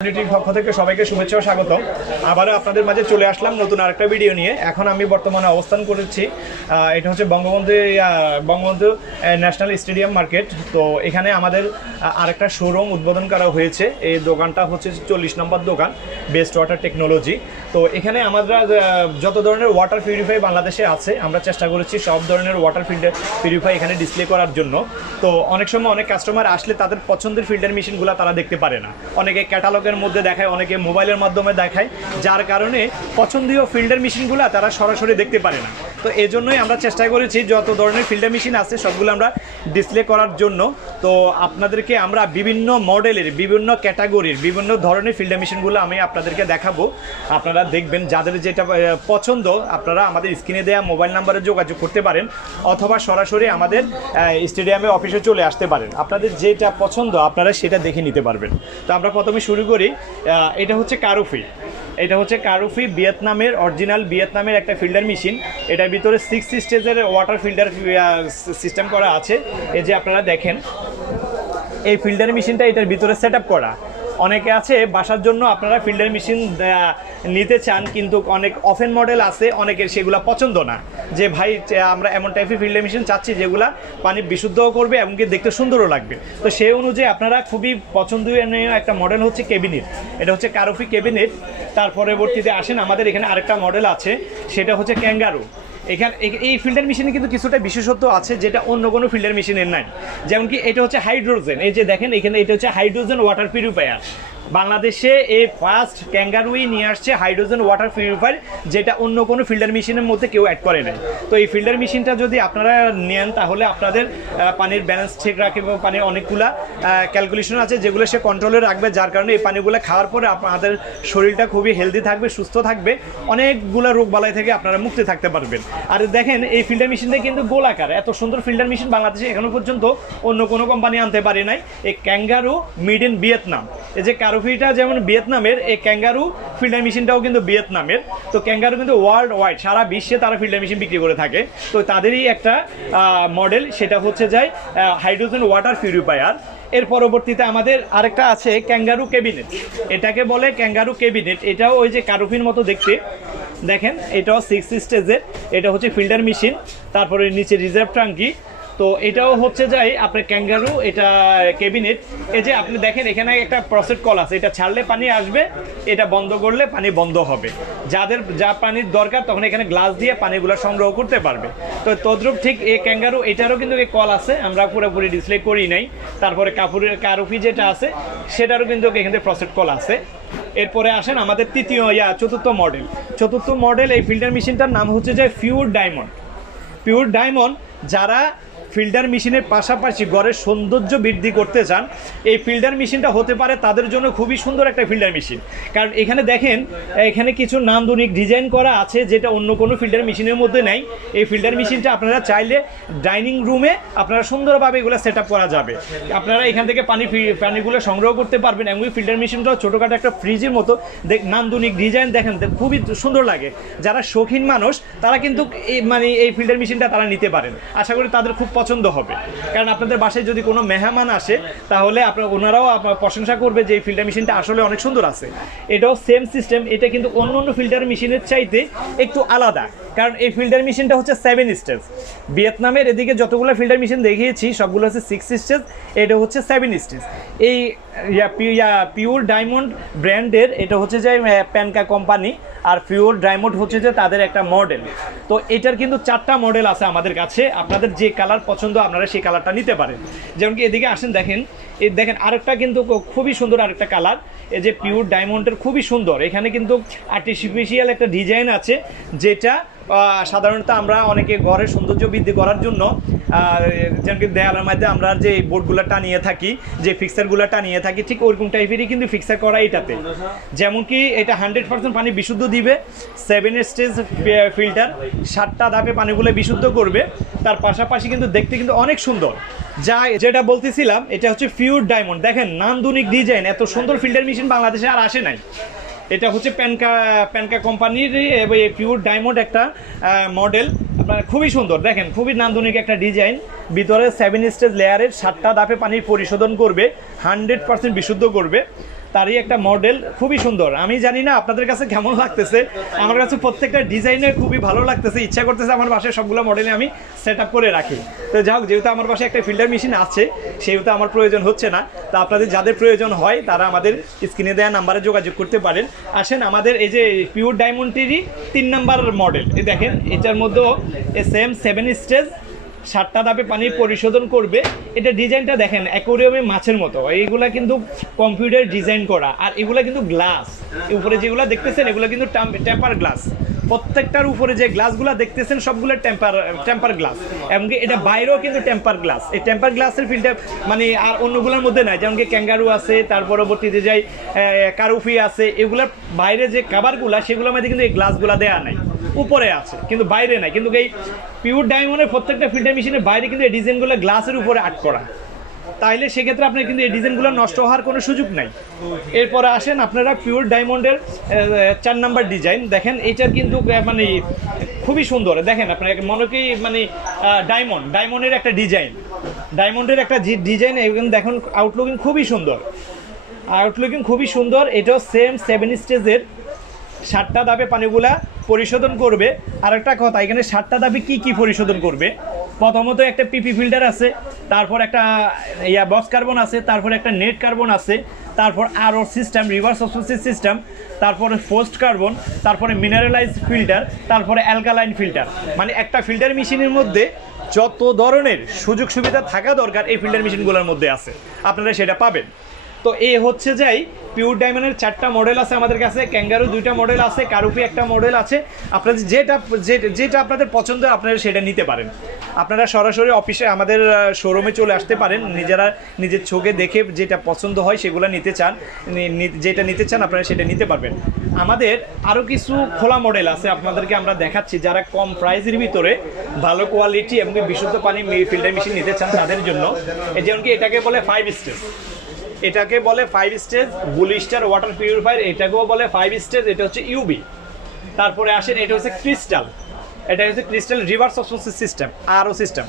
কমিউনিটির পক্ষ থেকে সবাইকে শুভেচ্ছা ও স্বাগত। আবারও আপনাদের মাঝে চলে আসলাম নতুন আরেকটা ভিডিও নিয়ে। এখন আমি বর্তমানে অবস্থান করেছি, এটা হচ্ছে বঙ্গবন্ধু ন্যাশনাল স্টেডিয়াম মার্কেট। তো এখানে আমাদের আরেকটা শোরুম উদ্বোধন করা হয়েছে। এই দোকানটা হচ্ছে 40 নম্বর দোকান, বেস্ট ওয়াটার টেকনোলজি। তো এখানে আমরা যত ধরনের ওয়াটার পিউরিফাই বাংলাদেশে আছে আমরা চেষ্টা করেছি সব ধরনের ওয়াটার পিউরিফাই এখানে ডিসপ্লে করার জন্য। তো অনেক সময় অনেক কাস্টমার আসলে তাদের পছন্দের ফিল্টার মেশিনগুলো তারা দেখতে পারে না, অনেকে ক্যাটালগের মধ্যে দেখায়, অনেকে মোবাইলের মাধ্যমে দেখায়, যার কারণে পছন্দীয় ফিল্টার মেশিনগুলো তারা সরাসরি দেখতে পারে না। তো এই জন্যই আমরা চেষ্টা করেছি যত ধরনের ফিল্টার মেশিন আছে সবগুলো আমরা ডিসপ্লে করার জন্য। তো আপনাদেরকে আমরা বিভিন্ন মডেলের, বিভিন্ন ক্যাটাগরির, বিভিন্ন ধরনের ফিল্টার মেশিনগুলো আমি আপনাদেরকে দেখাবো। আপনারা দেখবেন, যাদের যেটা পছন্দ আপনারা আমাদের স্ক্রিনে দেওয়া মোবাইল নাম্বারে যোগাযোগ করতে পারেন, অথবা সরাসরি আমাদের স্টেডিয়ামে অফিসে চলে আসতে পারেন। আপনাদের যেটা পছন্দ আপনারা সেটা দেখে নিতে পারবেন। তো আমরা প্রথমে শুরু করি। এটা হচ্ছে কারুফি। এটা হচ্ছে কারুফি, ভিয়েতনামের অরিজিনাল ভিয়েতনামের একটা ফিল্টার মেশিন। এটার ভিতরে 6 স্টেজের ওয়াটার ফিল্টার সিস্টেম করা আছে। এই যে আপনারা দেখেন এই ফিল্টার মেশিনটা এটার ভিতরে সেট আপ করা। অনেকে আছে বাসার জন্য আপনারা ফিল্টার মেশিন নিতে চান, কিন্তু অনেক অফেন মডেল আছে, অনেকের সেগুলো পছন্দ না, যে ভাই আমরা এমন টাইপের ফিল্টার মেশিন চাচ্ছি যেগুলো পানি বিশুদ্ধও করবে এবং কি দেখতে সুন্দরও লাগবে। তো সেই অনুযায়ী আপনারা খুবই পছন্দনীয় একটা মডেল হচ্ছে ক্যাবিনেট। এটা হচ্ছে কারুফি ক্যাবিনেট। তার পরবর্তীতে আসেন আমাদের এখানে আরেকটা মডেল আছে, সেটা হচ্ছে ক্যাঙ্গারু। এখানে এই ফিল্টার মেশিনে কিন্তু কিছুটা বিশেষত্ব আছে যেটা অন্য কোনো ফিল্টার মেশিনের নাই। যেমন কি এটা হচ্ছে হাইড্রোজেন। এই যে দেখেন এখানে এটা হচ্ছে হাইড্রোজেন ওয়াটার পিউরিফায়ার। বাংলাদেশে এই ফার্স্ট ক্যাঙ্গারুই নিয়ে আসছে হাইড্রোজেন ওয়াটার পিউরিফায়ার, যেটা অন্য কোনো ফিল্টার মেশিনের মধ্যে কেউ অ্যাড করে নাই। তো এই ফিল্টার মেশিনটা যদি আপনারা নেন তাহলে আপনাদের পানির ব্যালেন্স ঠিক রাখবে, এবং পানির অনেকগুলা ক্যালকুলেশন আছে যেগুলো সে কন্ট্রোলে রাখবে, যার কারণে এই পানিগুলো খাওয়ার পরে আপনাদের শরীরটা খুবই হেলদি থাকবে, সুস্থ থাকবে, অনেকগুলো রোগবালাই থেকে আপনারা মুক্তি থাকতে পারবেন। আর দেখেন এই ফিল্টার মেশিনটা কিন্তু গোলাকার। এত সুন্দর ফিল্টার মেশিন বাংলাদেশে এখনো পর্যন্ত অন্য কোনো কোম্পানি আনতে পারে নাই। এই ক্যাঙ্গারু মেড ইন ভিয়েতনাম। এই যে কারুফিটা যেমন ভিয়েতনামের, এই ক্যাঙ্গারু ফিল্টার মেশিনটাও কিন্তু ভিয়েতনামের। তো ক্যাঙ্গারু কিন্তু ওয়ার্ল্ড ওয়াইড সারা বিশ্বে তারা ফিল্টার মেশিন বিক্রি করে থাকে। তো তাদেরই একটা মডেল, সেটা হচ্ছে যায় হাইড্রোজেন ওয়াটার পিউরিফায়ার। এর পরবর্তীতে আমাদের আরেকটা আছে ক্যাঙ্গারু ক্যাবিনেট। এটাকে বলে ক্যাঙ্গারু ক্যাবিনেট। এটাও ওই যে কারুফির মতো দেখতে। দেখেন এটাও 6 স্টেজের। এটা হচ্ছে ফিল্টার মেশিন, তারপরে নিচে রিজার্ভ ট্যাঙ্কি। তো এটাও হচ্ছে যাই আপনার ক্যাঙ্গারু, এটা ক্যাবিনেট। এই যে আপনি দেখেন এখানে একটা প্রসেস কল আছে, এটা ছাড়লে পানি আসবে, এটা বন্ধ করলে পানি বন্ধ হবে। যাদের যা পানির দরকার তখন এখানে গ্লাস দিয়ে পানিগুলো সংগ্রহ করতে পারবে। তো তদ্রুপ ঠিক এই ক্যাঙ্গারু এটারও কিন্তু এই কল আছে, আমরা পুরোপুরি ডিসপ্লে করি নাই। তারপরে কারুফি যেটা আছে সেটারও কিন্তু এখান থেকে প্রসেস কল আছে। এরপরে আসেন আমাদের চতুর্থ মডেল। এই ফিল্টার মেশিনটার নাম হচ্ছে যে পিওর ডায়মন্ড। যারা ফিল্টার মেশিনের পাশাপাশি ঘরের সৌন্দর্য বৃদ্ধি করতে চান, এই ফিল্টার মেশিনটা হতে পারে তাদের জন্য খুবই সুন্দর একটা ফিল্টার মেশিন। কারণ এখানে দেখেন এখানে কিছু নান্দনিক ডিজাইন করা আছে যেটা অন্য কোনো ফিল্টার মেশিনের মধ্যে নাই। এই ফিল্টার মেশিনটা আপনারা চাইলে ডাইনিং রুমে আপনারা সুন্দরভাবে এগুলো সেট আপ করা যাবে। আপনারা এখান থেকে পানিগুলো সংগ্রহ করতে পারবেন। এবং এই ফিল্টার মেশিনটাও ছোটোখাটো একটা ফ্রিজের মতো নান্দনিক ডিজাইন, দেখেন খুবই সুন্দর লাগে। যারা শৌখিন মানুষ তারা কিন্তু এই ফিল্টার মেশিনটা তারা নিতে পারেন। আশা করি তাদের খুব পছন্দ হবে, কারণ আপনাদের বাসায় যদি কোনো মেহমান আসে তাহলে ওনারাও প্রশংসা করবে যে এই ফিল্টার মেশিনটা আসলে অনেক সুন্দর আছে। এটাও সেম সিস্টেম। এটা কিন্তু অন্য ফিল্টার মেশিনের চাইতে একটু আলাদা, কারণ এই ফিল্টার মেশিনটা হচ্ছে 7 স্টেজ। ভিয়েতনামের এদিকে যতগুলো ফিল্টার মেশিন দেখিয়েছি সবগুলো হচ্ছে 6 স্টেজ, এটা হচ্ছে 7 স্টেজ। এই পিওর ডায়মন্ড ব্র্যান্ডের এটা হচ্ছে যে প্যানকা কোম্পানি, আর পিওর ডায়মন্ড হচ্ছে যে তাদের একটা মডেল। তো এটার কিন্তু 4টা মডেল আছে আমাদের কাছে। আপনাদের যে কালার পছন্দ আপনারা সেই কালারটা নিতে পারেন। যেমন কি এদিকে আসেন, দেখেন আরেকটা কিন্তু খুবই সুন্দর আরেকটা কালার। এই যে পিওর ডায়মন্ডের খুবই সুন্দর। এখানে কিন্তু আর্টিফিশিয়াল একটা ডিজাইন আছে, যেটা সাধারণত আমরা অনেকে ঘরের সৌন্দর্য বৃদ্ধি করার জন্য যেমন কি দেয়ালের মধ্যে আমরা যে বোর্ডগুলো টানিয়ে থাকি, যে ফিক্সারগুলো টানিয়ে থাকি, ঠিক ওরকম টাইপেরই কিন্তু ফিক্সার করা এটাতে। যেমন কি এটা 100% পানি বিশুদ্ধ দিবে, 7 স্টেজ ফিল্টার, 7টা ধাপে পানিগুলো বিশুদ্ধ করবে। তার পাশাপাশি কিন্তু দেখতে কিন্তু অনেক সুন্দর। যেটা বলতেছিলাম এটা হচ্ছে পিওর ডায়মন্ড। দেখেন নান্দনিক ডিজাইন, এত সুন্দর ফিল্টার মেশিন বাংলাদেশে আর আসে নাই। এটা হচ্ছে প্যানকা কোম্পানির পিওর ডায়মন্ড একটা মডেল। আপনার খুবই সুন্দর, দেখেন খুবই নান্দনিক একটা ডিজাইন। ভিতরে 7 স্টেজ লেয়ারের 7টা ধাপে পানি পরিশোধন করবে, 100% বিশুদ্ধ করবে। তারই একটা মডেল, খুবই সুন্দর। আমি জানি না আপনাদের কাছে কেমন লাগতেছে, আমার কাছে প্রত্যেকটা ডিজাইনে খুবই ভালো লাগতেছে, ইচ্ছা করতেছে আমার বাসায় সবগুলো মডেলে আমি সেট আপ করে রাখি। তো যাই হোক, যেহেতু আমার বাসায় একটা ফিল্টার মেশিন আছে সেহেতু আমার প্রয়োজন হচ্ছে না। তো আপনাদের যাদের প্রয়োজন হয় তারা আমাদের স্ক্রিনে দেওয়া নাম্বারে যোগাযোগ করতে পারেন। আসেন, আমাদের এই যে পিওর ডায়মন্ডেরই 3 নাম্বার মডেল, এই দেখেন এটার মধ্যেও সেম 7 স্টেজ 7টা ধাপে পানি পরিশোধন করবে। এটা ডিজাইনটা দেখেন অ্যাকোরিয়ামে মাছের মতো, এইগুলা কিন্তু কম্পিউটার ডিজাইন করা, আর এগুলা কিন্তু গ্লাস। উপরে যেগুলো দেখতেছেন এগুলো কিন্তু টেম্পার গ্লাস, প্রত্যেকটার উপরে যে গ্লাসগুলো দেখতেছেন সবগুলো টেম্পার গ্লাস, এমনকি এটা বাইরেও কিন্তু টেম্পার গ্লাস। এই টেম্পার গ্লাসের ফিল্টার মানে আর অন্যগুলোর মধ্যে নাই, যেমন কি ক্যাঙ্গারু আছে, তার পরবর্তীতে যাই কারুফি আছে, এগুলোর বাইরে যে কাভারগুলা সেগুলোর মধ্যে কিন্তু এই গ্লাসগুলো দেওয়া নাই, উপরে আছে কিন্তু বাইরে নাই। কিন্তু এই পিওর ডায়মন্ডের প্রত্যেকটা ফিল্টার মেশিনের বাইরে কিন্তু এই ডিজাইনগুলো গ্লাসের উপরে আট করা, তাইলে সেক্ষেত্রে আপনার কিন্তু এই ডিজাইনগুলো নষ্ট হওয়ার কোনো সুযোগ নাই। এরপরে আসেন আপনারা পিওর ডায়মন্ডের 4 নাম্বার ডিজাইন দেখেন, এইটার কিন্তু মানে খুবই সুন্দর। দেখেন আপনার মনে কি মানে ডায়মন্ডের একটা ডিজাইন, ডায়মন্ডের একটা ডিজাইন দেখুন, আউটলুকিং খুবই সুন্দর, আউটলুকিং খুবই সুন্দর। এটাও সেম 7 স্টেজের 7টা ধাপে পানিগুলা পরিশোধন করবে। আর একটা কথা, এখানে 7টা ধাপে কি পরিশোধন করবে, প্রথমত একটা পিপি ফিল্টার আছে, তারপর একটা বক্স কার্বন আছে, তারপর একটা নেট কার্বন আছে, তারপর আরও সিস্টেম রিভার্স অসমোসিস সিস্টেম, তারপরে পোস্ট কার্বন, তারপরে মিনারেলাইজ ফিল্টার, তারপরে অ্যালকালাইন ফিল্টার। মানে একটা ফিল্টার মেশিনের মধ্যে যত ধরনের সুযোগ সুবিধা থাকা দরকার এই ফিল্টার মেশিনগুলোর মধ্যে আছে, আপনারা সেটা পাবেন। তো এই হচ্ছে যাই পিওর ডায়মন্ডের 4টা মডেল আছে আমাদের কাছে, ক্যাঙ্গারু 2টা মডেল আছে, কারুফি একটা মডেল আছে। আপনাদের যেটা আপনাদের পছন্দ আপনারা সেটা নিতে পারেন। আপনারা সরাসরি অফিসে আমাদের শোরুমে চলে আসতে পারেন, নিজের চোখে দেখে যেটা পছন্দ হয় সেগুলো নিতে চান, যেটা নিতে চান আপনারা সেটা নিতে পারবেন। আমাদের আরও কিছু খোলা মডেল আছে আপনাদেরকে আমরা দেখাচ্ছি, যারা কম প্রাইসের ভিতরে ভালো কোয়ালিটি এবং বিশুদ্ধ পানি ফিল্টার মেশিন নিতে চান তাদের জন্য। যেমন কি এটাকে বলে 5 স্টেজ, এটাকে বলে 5 stage blue star water purifier, এটাকেও বলে 5 স্টেজ, এটা হচ্ছে ইউবি। তারপরে আসেন এটা হচ্ছে ক্রিস্টাল, এটা হচ্ছে ক্রিস্টাল রিভার্স অসমোসিস সিস্টেম, আরও সিস্টেম।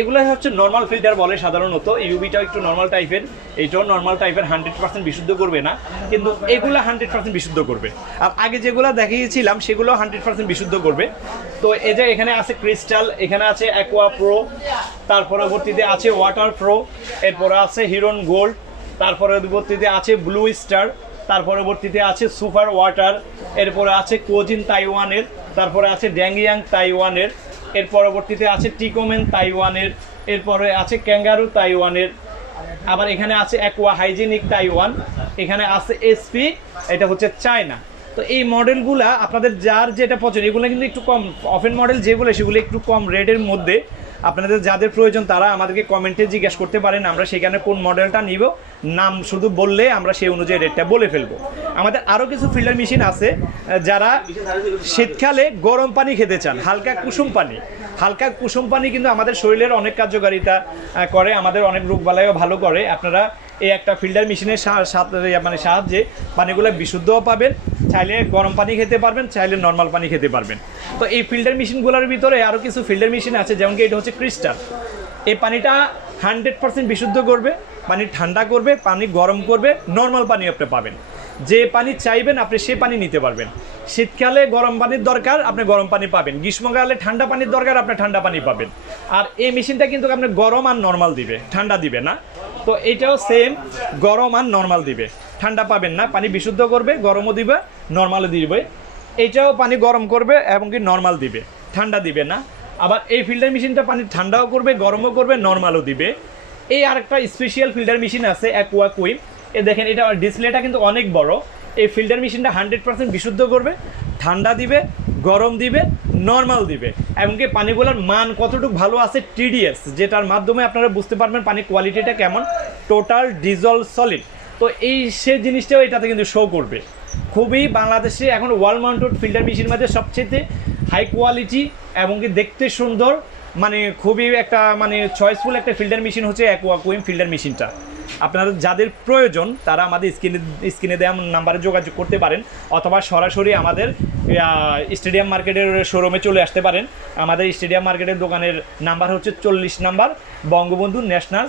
এগুলো হচ্ছে নর্মাল ফিল্টার বলে সাধারণত, ইউবিটাও একটু নর্মাল টাইপের, এইটাও নর্মাল টাইপের, 100% বিশুদ্ধ করবে না, কিন্তু এগুলো 100% বিশুদ্ধ করবে। আর আগে যেগুলো দেখিয়েছিলাম সেগুলো 100% বিশুদ্ধ করবে। তো এই যে এখানে আছে ক্রিস্টাল, এখানে আছে অ্যাকোয়া প্রো, তার পরবর্তীতে আছে ওয়াটার প্রো, এরপরে আছে হিরন গোল্ড, তার পরবর্তীতে আছে ব্লু স্টার, তার পরবর্তীতে আছে সুপার ওয়াটার, এরপরে আছে কোজিন তাইওয়ানের, তারপরে আছে ড্যাংয়াং তাইওয়ানের, এর পরবর্তীতে আছে টিকোমেন তাইওয়ানের, এরপরে আছে ক্যাঙ্গারু তাইওয়ানের, আবার এখানে আছে অ্যাকোয়া হাইজেনিক তাইওয়ান, এখানে আছে এসপি, এটা হচ্ছে চায়না। তো এই মডেলগুলা আপনাদের যার যেটা পছন্দ, এগুলো কিন্তু একটু কম অফেন মডেল যেগুলো সেগুলো একটু কম রেটের মধ্যে। আপনাদের যাদের প্রয়োজন তারা আমাদেরকে কমেন্টে জিজ্ঞেস করতে পারেন, আমরা সেখানে কোন মডেলটা নিব নাম শুধু বললে আমরা সেই অনুযায়ী রেটটা বলে ফেলবো। আমাদের আরও কিছু ফিল্টার মেশিন আছে, যারা শীতকালে গরম পানি খেতে চান, হালকা কুসুম পানি কিন্তু আমাদের শরীরের অনেক কার্যকারিতা করে, আমাদের অনেক রোগবালাইও ভালো করে। আপনারা এই একটা ফিল্টার মেশিনের সাহায্যে পানিগুলো বিশুদ্ধও পাবেন, চাইলে গরম পানি খেতে পারবেন, চাইলে নর্মাল পানি খেতে পারবেন। তো এই ফিল্টার মেশিনগুলোর ভিতরে আরও কিছু ফিল্টার মেশিন আছে, যেমন কি এটা হচ্ছে ক্রিস্টাল। এই পানিটা 100% বিশুদ্ধ করবে, পানি ঠান্ডা করবে, পানি গরম করবে, নর্মাল পানি আপনি পাবেন। যে পানি চাইবেন আপনি সে পানি নিতে পারবেন। শীতকালে গরম পানির দরকার আপনি গরম পানি পাবেন, গ্রীষ্মকালে ঠান্ডা পানির দরকার আপনি ঠান্ডা পানি পাবেন। আর এই মেশিনটা কিন্তু আপনি গরম আর নর্মাল দিবে, ঠান্ডা দিবে না। তো এটাও সেম, গরম আর নর্মাল দিবে, ঠান্ডা পাবেন না। পানি বিশুদ্ধ করবে, গরমও দিবে, নর্মালও দিবে। এটাও পানি গরম করবে এবং কি নর্মাল দিবে, ঠান্ডা দিবে না। আবার এই ফিল্টার মেশিনটা পানি ঠান্ডাও করবে, গরমও করবে, নর্মালও দিবে। এই আরেকটা স্পেশাল ফিল্টার মেশিন আছে অ্যাকোয়া কুইম, এ দেখেন এটা ডিসপ্লেটা কিন্তু অনেক বড়। এই ফিল্টার মেশিনটা 100% বিশুদ্ধ করবে, ঠান্ডা দিবে, গরম দিবে, নর্মাল দিবে। এমনকি পানিগুলোর মান কতটুকু ভালো আছে টিডিএস, যেটার মাধ্যমে আপনারা বুঝতে পারবেন পানির কোয়ালিটিটা কেমন, টোটাল ডিজলভ সলিড। তো এই সে জিনিসটাও এটাতে কিন্তু শো করবে। খুবই বাংলাদেশে এখন ওয়াল মাউন্টেড ফিল্টার মেশিন মধ্যে সবচেয়ে হাই কোয়ালিটি এবং কি দেখতে সুন্দর, মানে খুবই একটা মানে চয়েসফুল একটা ফিল্টার মেশিন হচ্ছে অ্যাকোয়া কুইম ফিল্টার মেশিনটা। আপনারা যাদের প্রয়োজন তারা আমাদের স্ক্রিনে দেওয়া নাম্বারে যোগাযোগ করতে পারেন, অথবা সরাসরি আমাদের স্টেডিয়াম মার্কেটের শোরুমে চলে আসতে পারেন। আমাদের স্টেডিয়াম মার্কেটের দোকানের নাম্বার হচ্ছে 40 নাম্বার, বঙ্গবন্ধু ন্যাশনাল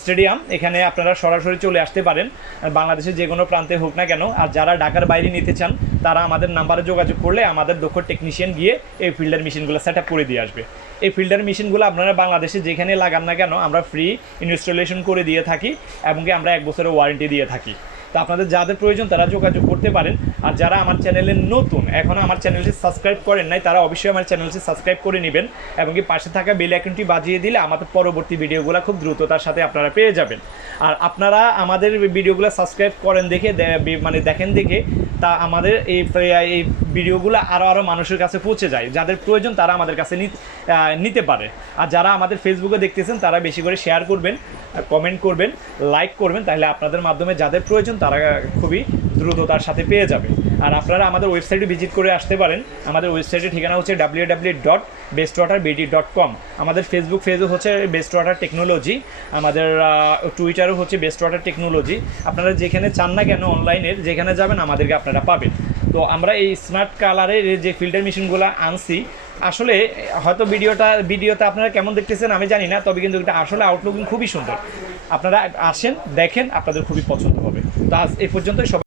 স্টেডিয়াম। এখানে আপনারা সরাসরি চলে আসতে পারেন, বাংলাদেশের যে কোনো প্রান্তে হোক না কেন। আর যারা ঢাকার বাইরে নিতে চান তারা আমাদের নাম্বারে যোগাযোগ করলে আমাদের দক্ষ টেকনিশিয়ান গিয়ে এই ফিল্টার মেশিনগুলো সেট আপ করে দিয়ে আসবে। এই ফিল্টার মেশিনগুলো আপনারা বাংলাদেশে যেখানে লাগান না কেন আমরা ফ্রি ইনস্টলেশন করে দিয়ে থাকি, এবং কি আমরা 1 বছরের ওয়ারেন্টি দিয়ে থাকি। তো আপনাদের যাদের প্রয়োজন তারা যোগাযোগ করতে পারেন। আর যারা আমার চ্যানেলে নতুন, এখনও আমার চ্যানেলটি সাবস্ক্রাইব করেন নাই, তারা অবশ্যই আমার চ্যানেলটি সাবস্ক্রাইব করে নেবেন, এবং কি পাশে থাকা বেল আইকনটি বাজিয়ে দিলে আমাদের পরবর্তী ভিডিওগুলো খুব দ্রুততার সাথে আপনারা পেয়ে যাবেন। আর আপনারা আমাদের ভিডিওগুলো সাবস্ক্রাইব করেন দেখে দেখেন দেখে তা আমাদের এই ভিডিওগুলো আরও মানুষের কাছে পৌঁছে যায়। যাদের প্রয়োজন তারা আমাদের কাছে নিতে পারে। আর যারা আমাদের ফেসবুকে দেখতেছেন তারা বেশি করে শেয়ার করবেন, কমেন্ট করবেন, লাইক করবেন, তাহলে আপনাদের মাধ্যমে যাদের প্রয়োজন তারা খুবই দ্রুততার সাথে পেয়ে যাবে। আর আপনারা আমাদের ওয়েবসাইটে ভিজিট করে আসতে পারেন। আমাদের ওয়েবসাইটের ঠিকানা হচ্ছে www.bestwaterbd.com। আমাদের ফেসবুক পেজও হচ্ছে বেস্ট ওয়াটার টেকনোলজি, আমাদের টুইটারও হচ্ছে বেস্ট ওয়াটার টেকনোলজি। আপনারা যেখানে চান না কেন অনলাইনের যেখানে যাবেন আমাদেরকে আপনারা পাবেন। তো আমরা এই স্মার্ট কালারের যে ফিল্টার মেশিনগুলো আনছি, আসলে হয়তো ভিডিওতে আপনারা কেমন দেখতেছেন আমি জানি না, তবে কিন্তু এটা আসলে আউটলুকিং খুবই সুন্দর। আপনারা আসেন, দেখেন, আপনাদের খুবই পছন্দ হবে। তো আজ এই পর্যন্তই। সবাই